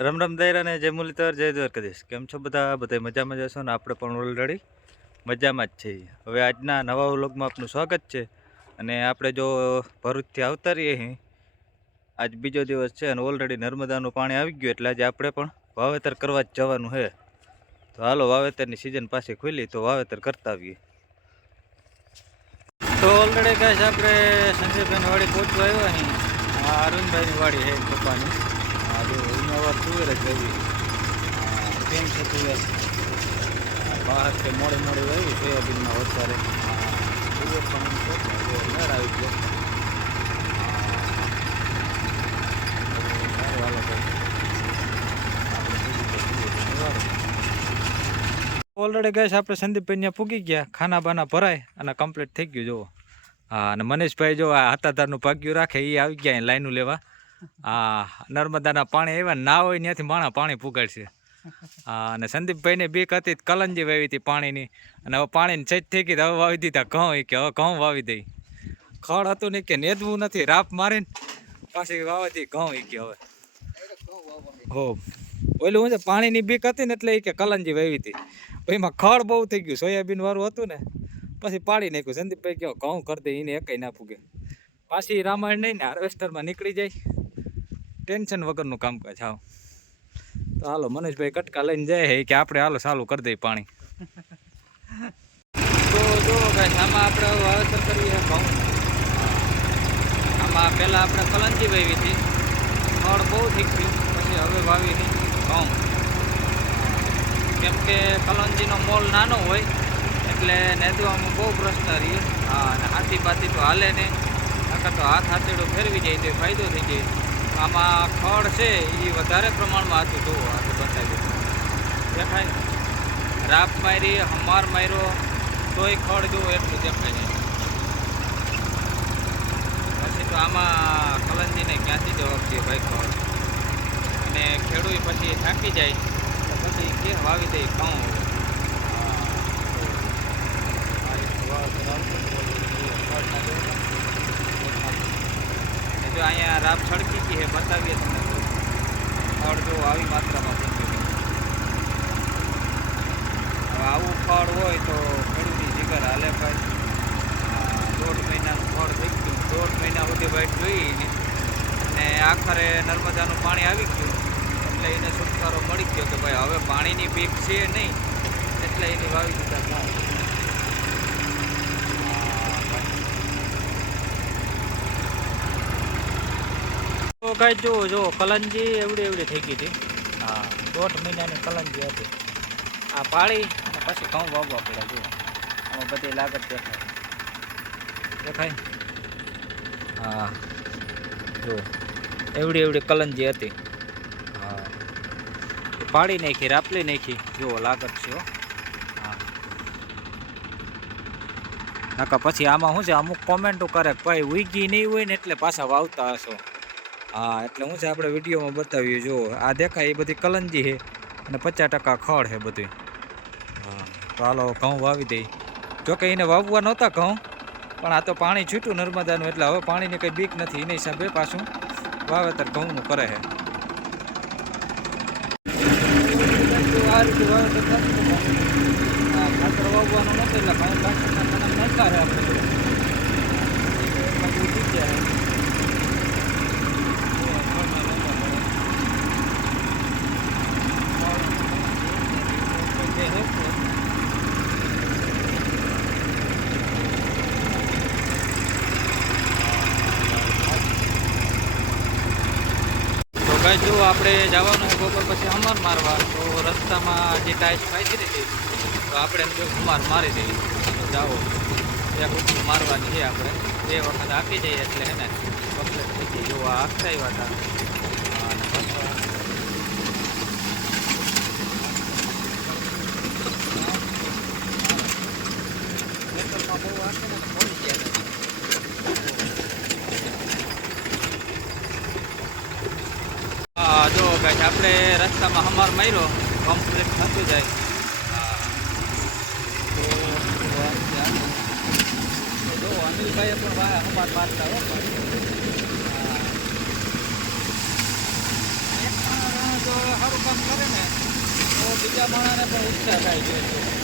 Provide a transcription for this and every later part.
રમ રમ દાયરાને જય મુરલીધર, જય દ્વારકાધીશ. કેમ છો બધા? બધા મજામાં જશો ને? આપણે પણ ઓલરેડી મજામાં જ છીએ. હવે આજના નવા વ્લોગમાં આપનું સ્વાગત છે. અને આપણે જો ભરૂચથી આવતા રહીએ અહીં આજ બીજો દિવસ છે અને ઓલરેડી નર્મદાનું પાણી આવી ગયું, એટલે આજે આપણે પણ વાવેતર કરવા જ જવાનું છે તો હાલો, વાવેતરની સિઝન પાસે ખુલી, તો વાવેતર કરતા આવીએ. તો ઓલરેડી કાંઈ આપણે સંજયભાઈની વાડી પહોંચવા આવ્યા અહીં આ અરવિંદભાઈની વાડી છે પપ્પાની. આ જો એમાં વાર તુવેર જ આવી કેમ છે તુવેર? બહાર કે મોડે મોડે આવી સોયાબીનમાં વધારે. તુવેર પણ નર આવી ગયો. ઓલરેડી ગેસ આપણે સંદીપભાઈ ત્યાં પૂગી ગયા. ખાના બાના ભરાય અને કમ્પ્લીટ થઈ ગયું, જુઓ. હા, અને મનીષભાઈ જો આ હાથાધારનું ભાગ્યું રાખે એ આવી ગયા, લાઈનું લેવા. આ નર્મદાના પાણી આવ્યા ના હોય ત્યાંથી માણા પાણી પુગાડશે. હા અને સંદીપભાઈને બીક હતી કલંજી વાવી હતી પાણીની. અને હવે પાણીની ચેત થઈ ગઈ હવે વાવી દીધા ઘઉં કે હવે ઘઉં વાવી દઈ. ખડ હતું નહીં કે નેદવું નથી, રાપ મારીને પાછી વાવી દી ઘઉં કે હવે. હો, ઓલું હું છે, પાણીની બીક હતી ને એટલે એ કે કલંજી વાવી હતી. એમાં ખડ બહુ થઈ ગયું, સોયાબીન વાળું હતું ને, પછી પાડી નાખ્યું. સંદીપભાઈ કહો, ઘઉં કરી દે, એને એકેય ના પૂગે. પાછી રામાયણ નહીં ને, હાર્વેસ્ટરમાં નીકળી જાય. ટેન્શન વગરનું કામકાજ, હાવ. તો હાલો, મનીષભાઈ કટકા લઈને જાય છે કે આપણે હાલો ચાલુ કરી દઈએ પાણી. તો જો આમાં આપણે વાવેતર કરીએ ઘઉં આમાં પહેલાં આપણે કલંજી વાવી હતી. ફળ બહુ થઈ થયું, પછી હવે વાવી નહીં ઘઉં. કેમ કે કલંજીનો મોલ નાનો હોય, એટલે નેદવામાં બહુ પ્રશ્ન રહીએ હા, અને હાથી પાથી તો હાલે ને, નકર તો હાથ હાથેડો ફેરવી જાય તો ફાયદો થઈ જાય. આમાં ખડ છે એ વધારે પ્રમાણમાં હતું. જુઓ હાથે બતાવ્યું દેખાય ને? રાપ મારી, હમાર માર્યો, તોય ખડ જુઓ એટલું દેખાય નહીં. પછી તો આમાં કલંજીને ક્યાંથી જવાબ દે ભાઈ ખડ? અને ખેડૂત પછી થાકી જાય. તો પછી કે વાવી દે? ઘઉં જો અહીંયા રામ છડકી ગઈ છે બતાવીએ તમને ફળ જો આવી માત્રામાં થઈ ગયું આવું ફળ હોય તો ખેડૂતની જીગર હાલે ભાઈ. દોઢ મહિનાનું ફળ થઈ ગયું. દોઢ મહિના સુધી વાઇટ જોઈને અને આખરે નર્મદાનું પાણી આવી ગયું. એટલે એને છુટકારો મળી ગયો કે ભાઈ હવે પાણીની પીક છે નહીં. એટલે એની વાવી દીધા ઘઉં. તો કાંઈ જુઓ જુઓ કલંજી એવડી એવડી થઈ ગઈ હતી. હા દોઢ મહિનાની કલંજી હતી. આ પાળી અને પછી ઘઉં વાવવા પડ્યા જુઓ. આમાં બધી લાગત દેખાય. દેખાય? હા જુઓ. એવડી એવડી કલંજી હતી. હા. પાળી પાડી નાખી રાપલી નાખી. જુઓ લાગત છે હો. હા. નકા પછી આમાં શું છે? અમુક કોમેન્ટો કરે ભાઈ ઉગી નહીં હોય ને એટલે પાછા વાવતા હશો. હા, એટલે હું છે આપણે વિડીયોમાં બતાવ્યું જો આ દેખાય એ બધી કલંજી છે અને પચાસ ટકા ખડ છે બધી હા, તો હાલો ઘઉં વાવી દઈ જોકે એને વાવવા નહોતા ઘઉં, પણ આ તો પાણી છૂટ્યું નર્મદાનું, એટલે હવે પાણીની કંઈ બીક નથી. એના હિસાબે પાછું વાવેતર ઘઉંનું કરે છે. ખાતર વાવવાનું નહોતું, એટલે બાજુ ઉઠી ગયા છે. તો ભાઈ જો આપણે જવાનું હોય બપોર પછી હમાર મારવા તો રસ્તામાં જે ટાઈસ ફાઈ હતી તો આપણે એમ જો હમાર મારી દઈએ. જાઓ. ત્યાં વખત મારવાની છે આપણે. બે વખત આપી જઈએ એટલે હે ને કમ્પ્લીટ થઈ જઈએ જો આ આપતા આવ્યા હતા આપણે રસ્તામાં હમાર માર્યો કમ્પ્લીટ થતું જાય. તો અનિલભાઈએ પણ ભાઈ હમાર મારતા હો જો સારું કામ કરે ને, તો બીજા માણસને પણ ઉત્સાહ થાય છે.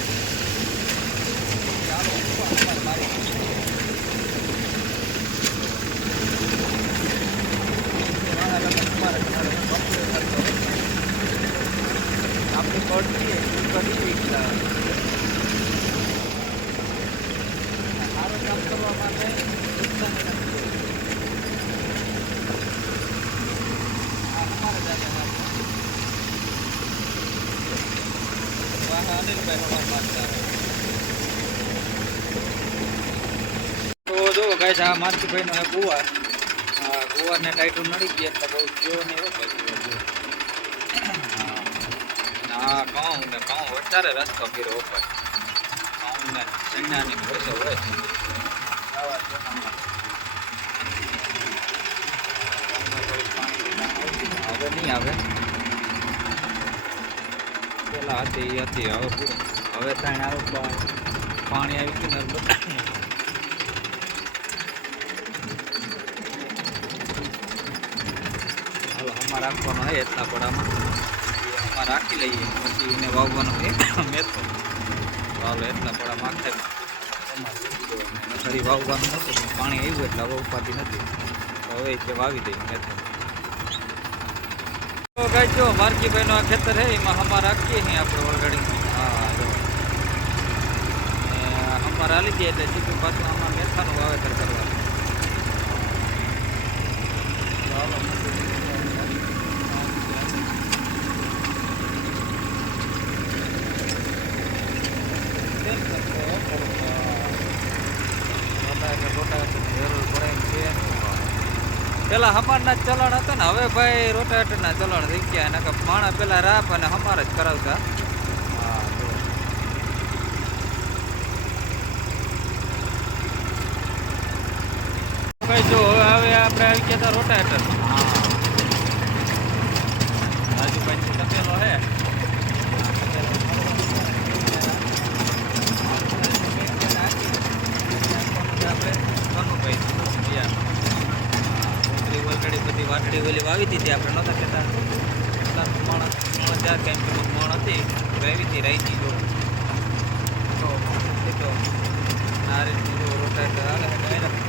તો જો ગાઈસ આ મારતીભાઈનો હે ગુવાર આ ગુવારને ટાઈટું નડી ગયા એટલે બહુ ગયો ને એવો હા. કહું ને ઘઉં વધારે રસ્તો કર્યો ઉપર. ઘઉં ને ચણાની ભેસો હોય. હવે નહીં આવે. પેલા હતી હતી. હવે હવે ત્યાં આવે પાણી આવી ગયું ને બધા હાલો, આમાં રાખવાનો હોય એટલા પડામાં. આમાં રાખી લઈએ. પછી એને વાવવાનો છે મેથો હાલો, એટલા પડામાં માખે ફરી વાવવાનું નહોતું પાણી આવ્યું એટલે વાવપાતી નથી. હવે જે વાવી દઈએ મેથો તો ગાય જો માર્કીભાઈનો આ ખેતર હે એમાં હમા રાખીએ છીએ આપણે ઓલરેડી હા જો હમા હાલી ગયા એટલે સીધું પાછું આમાં મેથાનું વાવેતર કરવાનું ચાલો. પેલા હમારના ચલણ હતા ને હવે ભાઈ રોટાવેટરના ચલણ થઈ ગયા એના માણા પેલા રાપ અને હમાર જ કરાવતા હા, જો. ભાઈ જો હવે આપણે આવી ગયા હતા રોટાવેટર રાજુભાઈ તપેલો હે આપણે કનુભાઈ ઓલરેડી વાટડી ઓલી વાવી દીધી, આપણે નહોતા કહેતા. એટલા માણસ ત્રણ ચાર કેમ કિંમત મણ હતી, વાવી હતી રાઈતી જો. તો આ રીતનું જો રોટાવેટર હાલે છે direct.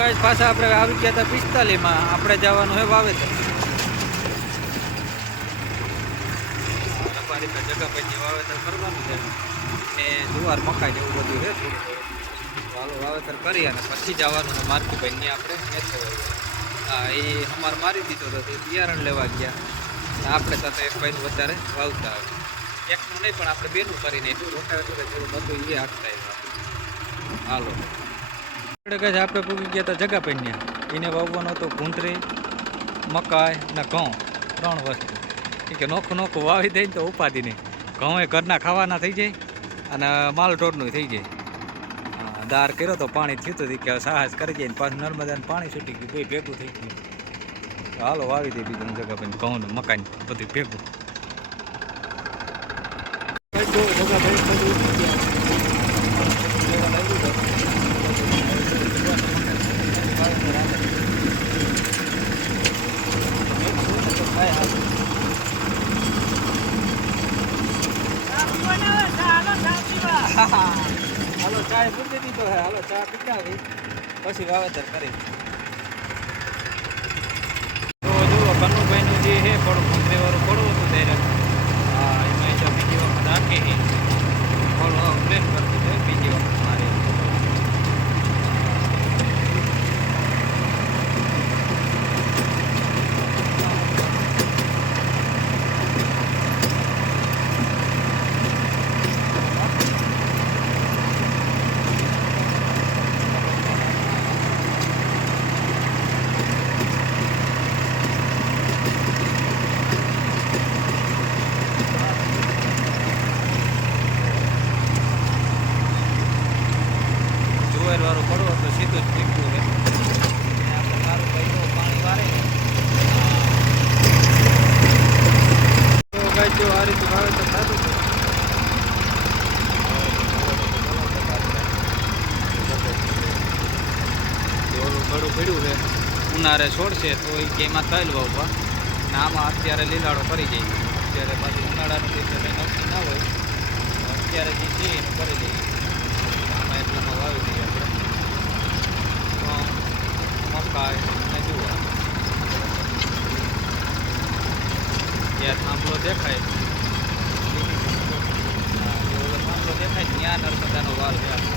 ગાઈસ પાછા આપણે આવી ગયા હતા પિસ્તાલીમાં આપણે જવાનું હોય વાવેતર. રબારી પર જગા વાવેતર કરવાનું છે. ને જુવાર મકાઈ એવું બધું છે. થોડું વાવેતર કરી અને પછી જવાનું છે માર્કીભાઈ. ને આપણે મેથો હા, એ અમારે મારી દીધો તો તે બિયારણ લેવા ગયા. આપણે સાથે એક ભાઈનું વધારે વાવતા આવે એકનું નહીં, પણ આપણે બેનું કરીને એટલું રોટાવેટર જેવું બધું એ હાંકતા આવ્યા હાલો. આપણે કહે આપણે પૂગી ગયા હતા જગા પૈન્યા એને વાવવાનો હતો ઘૂંટરી, મકાઈ ને ઘઉં, ત્રણ વસ્તુ. કે નોખું નોખું વાવી દઈને તો ઉપાધિ નહીં. ઘઉં એ ઘરના ખાવાના થઈ જાય અને માલ ઢોરનું થઈ જાય. દાર કર્યો તો પાણી થયું હતું કે સાહસ કરી જાય પાછું નર્મદાને પાણી છૂટી ગયું, બે ભેગું થઈ ગયું. હાલો વાવી દે બીજું જગા પૈન ઘઉં ને બધું ભેગું. હાલો ચા મૂકી દીધો હે હાલો ચા પીટાવી પછી વાવેતર કરી તો જુઓ, કનુભાઈનું જે છે થોડું ભૂંગળી વાળું પડવું હતું ત્યારે. ઉનાળે છોડશે તો એ કે એમાં તલ વાવવા ને આમાં અત્યારે લીલાડો કરી જાય. અત્યારે પાછી ઉનાળાનું દિવસે કંઈ નક્કી ના હોય, અત્યારે જે છે એનું કરી દઈએ આમાં એટલામાં વાવી દઈએ આપણે. મકાઈ ને જુઓ ત્યાં થાંભલો દેખાય. થાંભલો દેખાય ત્યાં નર્મદાનો વાલ છે.